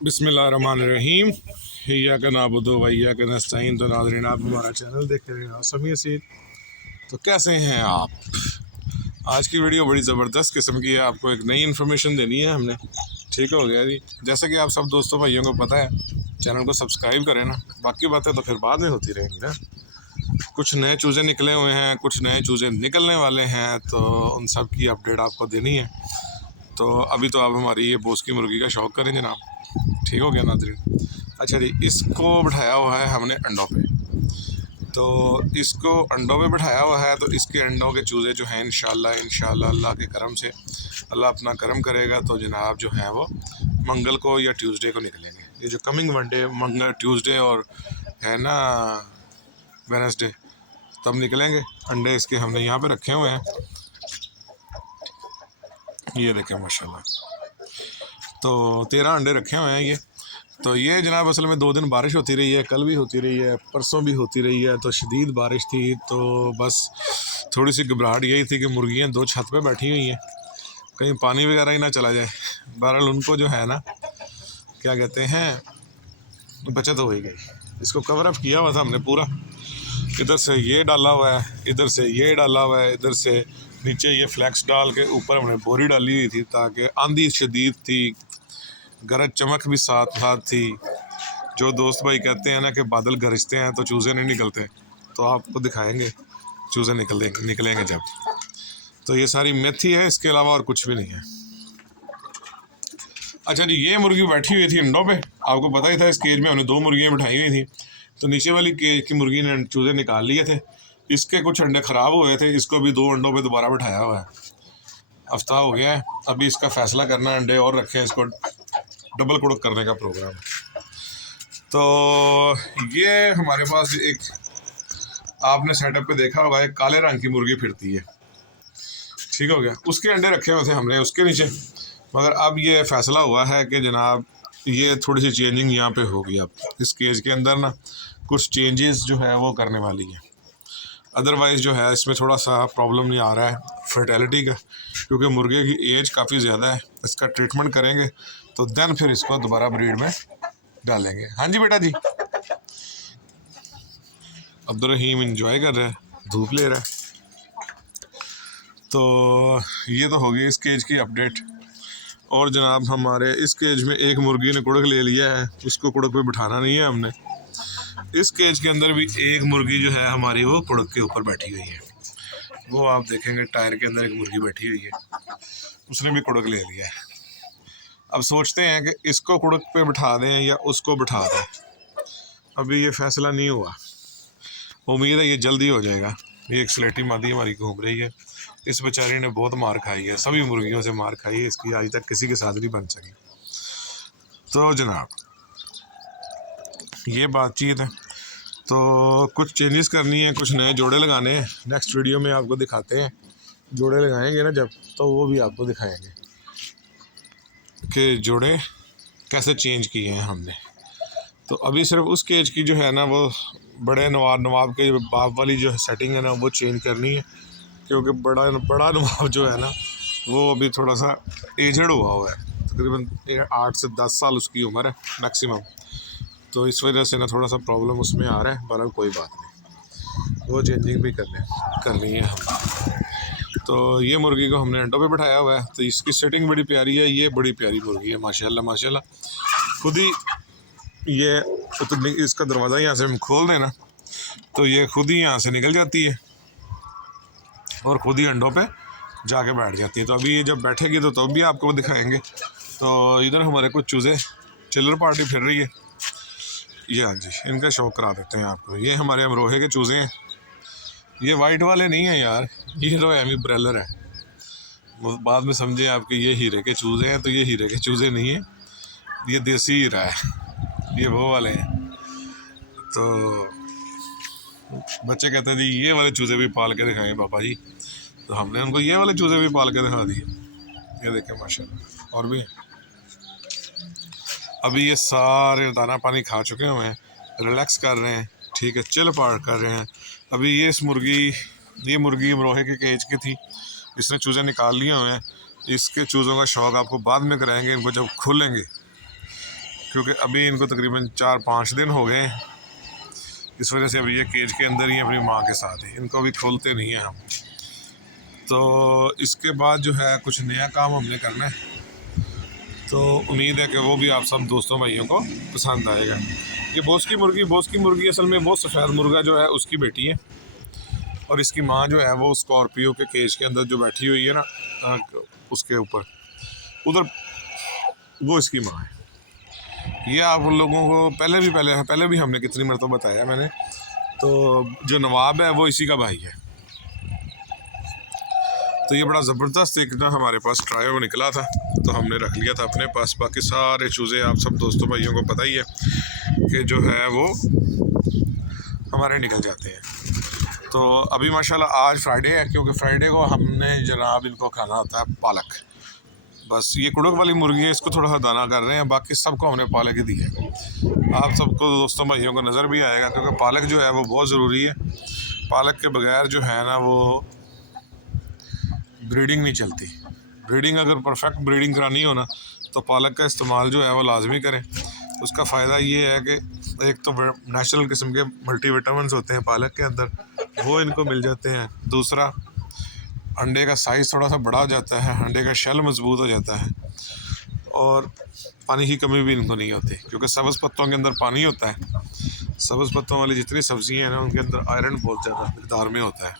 बिस्मिल्लाहिर्रहमानिर्रहीम। इय्याक नअबुदु व इय्याक नस्तईन। तो नाज़रीन, आप हमारा चैनल देख रहे हैं समी से। तो कैसे हैं आप? आज की वीडियो बड़ी ज़बरदस्त किस्म की है। आपको एक नई इन्फॉर्मेशन देनी है हमने। ठीक हो गया जी। जैसा कि आप सब दोस्तों भाइयों को पता है, चैनल को सब्सक्राइब करें ना। बाकी बातें तो फिर बाद में होती रहेंगी ना। कुछ नए चूज़े निकले हुए हैं, कुछ नए चूज़े निकलने वाले हैं, तो उन सब की अपडेट आपको देनी है। तो अभी तो आप हमारी ये बोस की मुर्गी का शौक़ करें जनाब। ठीक हो गया नाज़रीन। अच्छा जी, इसको बिठाया हुआ है हमने अंडों पे। तो इसको अंडों पे बिठाया हुआ है, तो इसके अंडों के चूज़े जो हैं इंशाल्लाह अल्लाह के करम से, अल्लाह अपना करम करेगा तो जनाब जो है वो मंगल को या ट्यूसडे को निकलेंगे। ये जो कमिंग मंडे, मंगल, ट्यूसडे और है ना वेडनेसडे, तब निकलेंगे अंडे। इसके हमने यहाँ पे रखे हुए हैं, ये देखें माशाल्लाह। तो 13 अंडे रखे हुए हैं ये। तो ये जनाब असल में 2 दिन बारिश होती रही है, कल भी होती रही है, परसों भी होती रही है। तो शदीद बारिश थी, तो बस थोड़ी सी घबराहट यही थी कि मुर्गियाँ 2 छत पे बैठी हुई हैं, कहीं पानी वगैरह ही ना चला जाए। बहरहाल उनको जो है ना, क्या कहते हैं, बचत हो ही गई। इसको कवर अप किया हुआ था हमने पूरा। इधर से ये डाला हुआ है, इधर से ये डाला हुआ है, इधर से नीचे ये फ्लैक्स डाल के ऊपर हमने बोरी डाली हुई थी, ताकि आंधी शदीद थी, गरज चमक भी साथ साथ थी। जो दोस्त भाई कहते हैं ना कि बादल गरजते हैं तो चूज़े नहीं निकलते, तो आपको दिखाएंगे चूज़े निकलेंगे जब। तो ये सारी मेथी है, इसके अलावा और कुछ भी नहीं है। अच्छा जी, ये मुर्गी बैठी हुई थी अंडों पे, आपको पता ही था। इस केज में हमने 2 मुर्गियाँ बिठाई हुई थी। तो नीचे वाली केज की मुर्गी ने चूज़े निकाल लिए थे, इसके कुछ अंडे ख़राब हुए थे, इसको भी 2 अंडों पे दोबारा बिठाया हुआ है। हफ्ता हो गया है, अभी इसका फ़ैसला करना है। अंडे और रखे हैं, इसको डबल कुड़क करने का प्रोग्राम। तो ये हमारे पास एक, आपने सेटअप पे देखा होगा, एक काले रंग की मुर्गी फिरती है। ठीक हो गया। उसके अंडे रखे हुए थे हमने उसके नीचे, मगर अब ये फ़ैसला हुआ है कि जनाब ये थोड़ी सी चेंजिंग यहाँ पे होगी। अब इस केज के अंदर ना कुछ चेंजेस जो है वो करने वाली है। अदरवाइज़ जो है इसमें थोड़ा सा प्रॉब्लम नहीं आ रहा है फर्टिलिटी का, क्योंकि मुर्गे की एज काफ़ी ज़्यादा है। इसका ट्रीटमेंट करेंगे तो देन फिर इसको दोबारा ब्रीड में डालेंगे। हाँ जी बेटा जी। अब्दुर्रहीम इंजॉय कर रहा है, धूप ले रहा है। तो ये तो होगी इस केज की अपडेट। और जनाब हमारे इस केज में एक मुर्गी ने कुड़क ले लिया है, इसको कुड़क पे बिठाना नहीं है हमने। इस केज के अंदर भी एक मुर्गी जो है हमारी वो कुड़क के ऊपर बैठी हुई है। वो आप देखेंगे टायर के अंदर एक मुर्गी बैठी हुई है, उसने भी कुड़क ले लिया है। अब सोचते हैं कि इसको कुड़क पे बिठा दें या उसको बिठा दें, अभी ये फ़ैसला नहीं हुआ। उम्मीद है ये जल्दी हो जाएगा। ये एक स्लेटी मादी हमारी घूम रही है, इस बेचारी ने बहुत मार खाई है, सभी मुर्गियों से मार खाई है इसकी, आज तक किसी के साथ नहीं बन सकी। तो जनाब ये बातचीत है। तो कुछ चेंजेस करनी है, कुछ नए जोड़े लगाने हैं। नेक्स्ट वीडियो में आपको दिखाते हैं, जोड़े लगाएंगे ना जब, तो वो भी आपको दिखाएंगे कि जोड़े कैसे चेंज किए हैं हमने। तो अभी सिर्फ उस केज की जो है ना, वो बड़े नवाब के बाप वाली जो सेटिंग है ना, वो चेंज करनी है, क्योंकि बड़ा नवाब जो है ना, वो अभी थोड़ा सा एजड हुआ है। तकरीबन 8 से 10 साल उसकी उम्र है मैक्सिमम। तो इस वजह से ना थोड़ा सा प्रॉब्लम उसमें आ रहा है, बहरहाल कोई बात नहीं, वो चेंजिंग भी करनी है हम। तो ये मुर्गी को हमने अंडों पे बिठाया हुआ है, तो इसकी सेटिंग बड़ी प्यारी है। ये बड़ी प्यारी मुर्गी है माशाल्लाह माशाल्लाह। खुद ही ये तो इसका दरवाज़ा यहाँ से हम खोल दें ना, तो ये खुद ही यहाँ से निकल जाती है और ख़ुद ही अंडों पे जाके बैठ जाती है। तो अभी ये जब बैठेगी तो भी आपको दिखाएंगे। तो इधर हमारे कुछ चूज़े चिल्लर पार्टी फिर रही है। ये हाँ जी, इनका शौक करा देते हैं आपको। ये हमारे अमरोहे के चूज़े हैं, ये वाइट वाले नहीं हैं यार, ये तो एमी ब्रेलर है। बाद में समझे आपके ये हीरे के चूज़े हैं, तो ये हीरे के चूज़े नहीं हैं, ये देसी हीरा है, ये वो वाले हैं। तो बच्चे कहते हैं जी ये वाले चूज़े भी पाल के दिखाएं पापा जी, तो हमने उनको ये वाले चूज़े भी पाल के दिखा दिए। ये देखें माशाल्लाह, और भी हैं। अभी ये सारे दाना पानी खा चुके हुए हैं, रिलैक्स कर रहे हैं, ठीक है, चिल पार कर रहे हैं। अभी ये मुर्गी अमरोहे के केज की थी, इसने चूज़े निकाल लिए हुए हैं। इसके चूज़ों का शौक़ आपको बाद में कराएंगे, इनको जब खोलेंगे क्योंकि अभी इनको तकरीबन 4-5 दिन हो गए हैं, इस वजह से अभी ये केज के अंदर ही अपनी माँ के साथ है, इनको अभी खोलते नहीं हैं हम। तो इसके बाद जो है कुछ नया काम हमने करना है, तो उम्मीद है कि वो भी आप सब दोस्तों भाइयों को पसंद आएगा। ये बोस की मुर्गी असल में वो सफ़ेद मुर्गा जो है उसकी बेटी है, और इसकी माँ जो है वो स्कॉर्पियो के केज के अंदर जो बैठी हुई है ना, उसके ऊपर उधर, वो इसकी माँ है। ये आप उन लोगों को पहले भी हमने कितनी मरतबा बताया मैंने, तो जो नवाब है वो इसी का भाई है। तो ये बड़ा ज़बरदस्त एक ना हमारे पास ट्रायो निकला था, तो हमने रख लिया था अपने पास। बाकी सारे चूज़े आप सब दोस्तों भाइयों को पता ही है कि जो है वो हमारे निकल जाते हैं। तो अभी माशाल्लाह आज फ्राइडे है, क्योंकि फ्राइडे को हमने जनाब इनको खाना होता है पालक। बस ये कुड़क वाली मुर्गी है, इसको थोड़ा सा दाना कर रहे हैं, बाकी सबको हमने पालक ही दी है। आप सबको दोस्तों भाइयों को नज़र भी आएगा, क्योंकि पालक जो है वो बहुत ज़रूरी है। पालक के बगैर जो है ना वो ब्रीडिंग नहीं चलती। ब्रीडिंग अगर परफेक्ट ब्रीडिंग करानी हो ना, तो पालक का इस्तेमाल जो है वो लाजमी करें। उसका फ़ायदा ये है कि एक तो नेचुरल किस्म के मल्टीविटामिन्स होते हैं पालक के अंदर, वो इनको मिल जाते हैं। दूसरा, अंडे का साइज़ थोड़ा सा बड़ा हो जाता है, अंडे का शेल मजबूत हो जाता है, और पानी की कमी भी इनको नहीं होती, क्योंकि सब्ज़ पत्तों के अंदर पानी होता है। सब्ज़ पत्तों वाली जितनी सब्ज़ियाँ हैं ना, उनके अंदर आयरन बहुत ज़्यादा मकदार में होता है,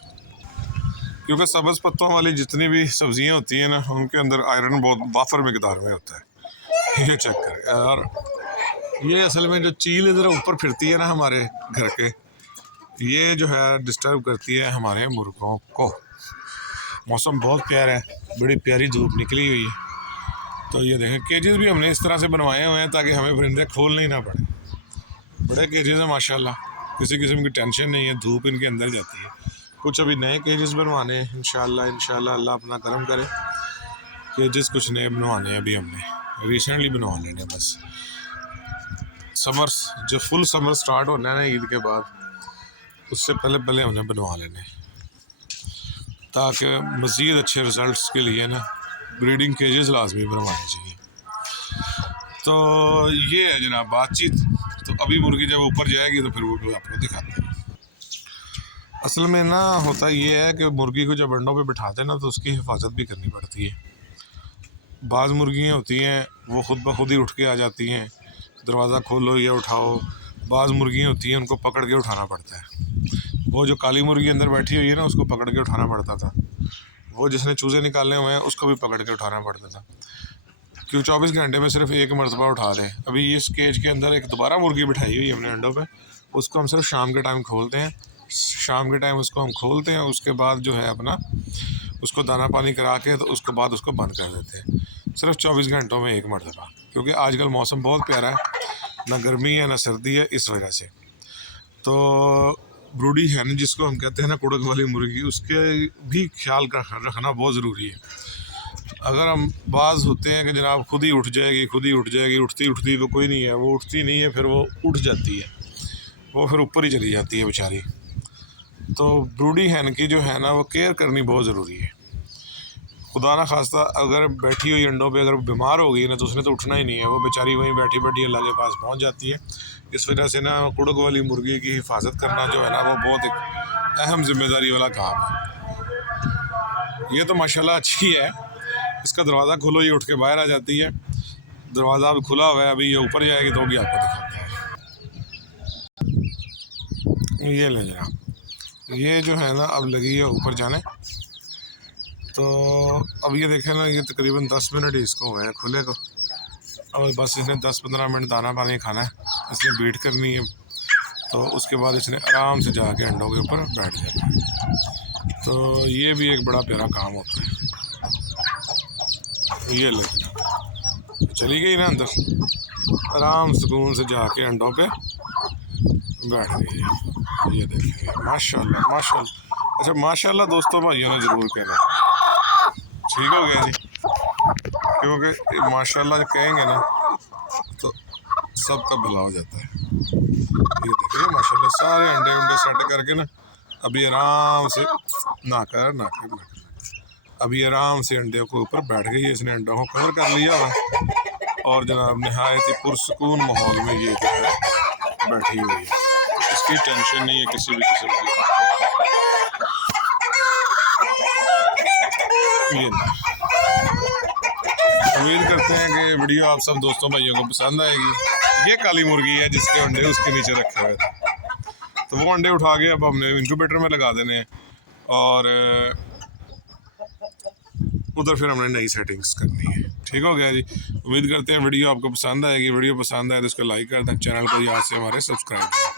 क्योंकि सब्ज़ पत्तों वाली जितनी भी सब्ज़ियाँ होती हैं ना, उनके अंदर आयरन बहुत वाफर मकदार में होता है। ये चेक करें। और ये असल में जो चील इधर ऊपर फिरती है ना हमारे घर के, ये जो है डिस्टर्ब करती है हमारे मुर्गों को। मौसम बहुत प्यारा है, बड़ी प्यारी धूप निकली हुई है। तो ये देखें, केजेस भी हमने इस तरह से बनवाए हुए हैं ताकि हमें परिंदे खोलने ही ना पड़े। बड़े केजेस हैं माशाल्लाह, किसी किस्म की टेंशन नहीं है, धूप इनके अंदर जाती है। कुछ अभी नए केजेस बनवाने हैं इंशाल्लाह अल्लाह अपना करम करे। केजेस कुछ नए बनवाने हैं, अभी हमने रिसेंटली बनवा लेने। बस समर जो फुल समर स्टार्ट होना है ना ईद के बाद, उससे पहले हमने बनवा लेने, ताकि मज़ीद अच्छे रिज़ल्ट्स के लिए ना ब्रीडिंग केजेस लाजमी बनवाने चाहिए। तो ये है जनाब बातचीत। तो अभी मुर्गी जब ऊपर जाएगी तो फिर वो भी आपको दिखाते हैं। असल में ना होता ये है कि मुर्गी को जब अंडों पे बिठाते हैं ना, तो उसकी हिफाजत भी करनी पड़ती है। बाज़ मुर्गियाँ होती हैं वो खुद ब खुद ही उठ के आ जाती हैं, दरवाज़ा खोलो या उठाओ। बाज़ मुर्गियाँ होती हैं उनको पकड़ के उठाना पड़ता है। वो जो काली मुर्गी अंदर बैठी हुई है ना, उसको पकड़ के उठाना पड़ता था। वो जिसने चूज़े निकालने हुए हैं उसको भी पकड़ के उठाना पड़ता था, क्योंकि 24 घंटे में सिर्फ एक मरतबा उठा दें। अभी इस केज के अंदर एक दोबारा मुर्गी बिठाई हुई है हमने अंडों पे, उसको हम सिर्फ शाम के टाइम खोलते हैं। शाम के टाइम उसको हम खोलते हैं, उसके बाद जो है अपना उसको दाना पानी करा के, तो उसके बाद उसको बंद कर देते हैं, सिर्फ 24 घंटों में एक मरतबा। क्योंकि आजकल मौसम बहुत प्यारा है, ना गर्मी है ना सर्दी है, इस वजह से। तो ब्रूडी हैन जिसको हम कहते हैं ना, कुड़क वाली मुर्गी, उसके भी ख्याल रखना बहुत ज़रूरी है। अगर हम बाज़ होते हैं कि जनाब खुद ही उठ जाएगी, उठती तो कोई नहीं है, वो उठती नहीं है, फिर वो उठ जाती है, वो फिर ऊपर ही चली जाती है बेचारी। तो ब्रूडी हैन की जो है ना वो केयर करनी बहुत ज़रूरी है। खुदा ना खास्ता अगर बैठी हुई अंडों पे अगर बीमार हो गई ना, तो उसने तो उठना ही नहीं है, वो बेचारी वहीं बैठी बैठी अल्लाह के पास पहुंच जाती है। इस वजह से ना कुड़क वाली मुर्गी की हिफाजत करना जो है ना वो बहुत एक अहम जिम्मेदारी वाला काम है। ये तो माशाल्लाह अच्छी है, इसका दरवाज़ा खोलो ये उठ के बाहर आ जाती है। दरवाज़ा अभी खुला हुआ है, अभी ये ऊपर जाएगी तो भी आपको दिखाते हैं। ये ले जनाब, ये जो है ना अब लगी है ऊपर जाने। तो अब ये देखें ना, ये तकरीबन 10 मिनट ही इसको हुए हैं खुले को। अब बस इसने 10-15 मिनट दाना पानी खाना है, इसने बीट करनी है, तो उसके बाद इसने आराम से जाके अंडों के ऊपर बैठ जाना है। तो ये भी एक बड़ा प्यारा काम होता है। ये ले चली गई ना अंदर, आराम सुकून से जाके अंडों पे बैठ गई है। ये देखिए माशाल्लाह माशाल्लाह। अच्छा माशाल्लाह दोस्तों भाइयों ने ज़रूर कहना, ठीक हो गया जी, क्योंकि माशाल्लाह कहेंगे ना तो सबका भला हो जाता है। ये देखिए माशाल्लाह सारे अंडे सेट करके ना अभी आराम से अभी आराम से अंडे के ऊपर बैठ गई है। इसने अंडों को कवर कर लिया हुआ, और जनाब नहायत ही पुरसकून माहौल में ये जो है बैठी हुई है, इसकी टेंशन नहीं है किसी भी किस्म की। ये उम्मीद करते हैं कि वीडियो आप सब दोस्तों भाइयों को पसंद आएगी। ये काली मुर्गी है जिसके अंडे उसके नीचे रखे हुए थे, तो वो अंडे उठा के अब हमने इंक्यूबेटर में लगा देने और उधर फिर हमने नई सेटिंग्स करनी है। ठीक हो गया जी। उम्मीद करते हैं वीडियो आपको पसंद आएगी। वीडियो पसंद आए तो इसको लाइक कर दें, चैनल को याद से हमारे सब्सक्राइब करें।